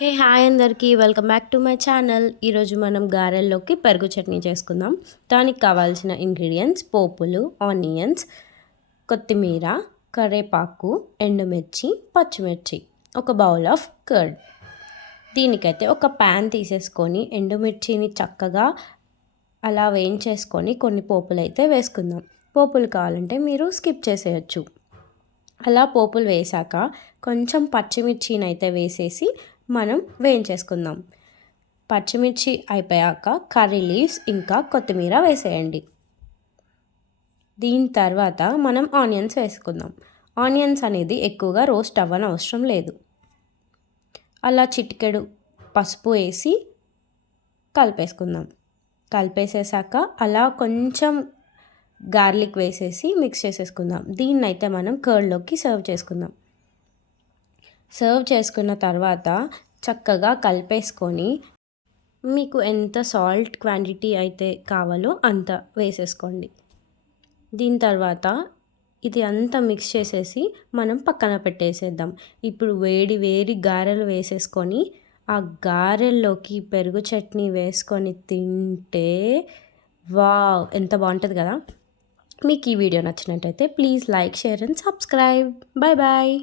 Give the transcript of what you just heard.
Hi అందరికీ welcome back to my channel. ఈరోజు మనం గారెల్లోకి పెరుగు చట్నీ చేసుకుందాం. దానికి కావాల్సిన ఇంగ్రీడియంట్స్ పోపులు, ఆనియన్స్, కొత్తిమీర, కరివేపాకు, ఎండుమిర్చి, పచ్చిమిర్చి, ఒక బౌల్ ఆఫ్ కర్డ్. దీనికైతే ఒక ప్యాన్ తీసేసుకొని ఎండుమిర్చిని చక్కగా అలా వేయించేసుకొని కొన్ని పోపులు అయితే వేసుకుందాం. పోపులు కావాలంటే మీరు స్కిప్ చేసేయచ్చు. అలా పోపులు వేసాక కొంచెం పచ్చిమిర్చిని అయితే వేసేసి మనం వేయించేసుకుందాం. పచ్చిమిర్చి అయిపోయాక కర్రీ లీవ్స్ ఇంకా కొత్తిమీర వేసేయండి. దీని తర్వాత మనం ఆనియన్స్ వేసుకుందాం. ఆనియన్స్ అనేది ఎక్కువగా రోస్ట్ అవ్వనవసరం లేదు. అలా చిటికెడు పసుపు వేసి కలిపేసుకుందాం. కలిపేసేసాక అలా కొంచెం గార్లిక్ వేసేసి మిక్స్ చేసేసుకుందాం. దీన్నైతే మనం కర్డ్లోకి సర్వ్ చేసుకుందాం. సర్వ్ చేసుకున్న తర్వాత చక్కగా కలిపేసుకొని మీకు ఎంత సాల్ట్ క్వాంటిటీ అయితే కావాలో అంత వేసేసుకోండి. దీని తర్వాత ఇది అంతా మిక్స్ చేసేసి మనం పక్కన పెట్టేసేద్దాం. ఇప్పుడు వేడి గారెలు వేసేసుకొని ఆ గారెల్లోకి పెరుగు చట్నీ వేసుకొని తింటే వావ్ ఎంత బాగుంటుంది కదా. మీకు ఈ వీడియో నచ్చినట్టయితే please like, share and subscribe. Bye bye.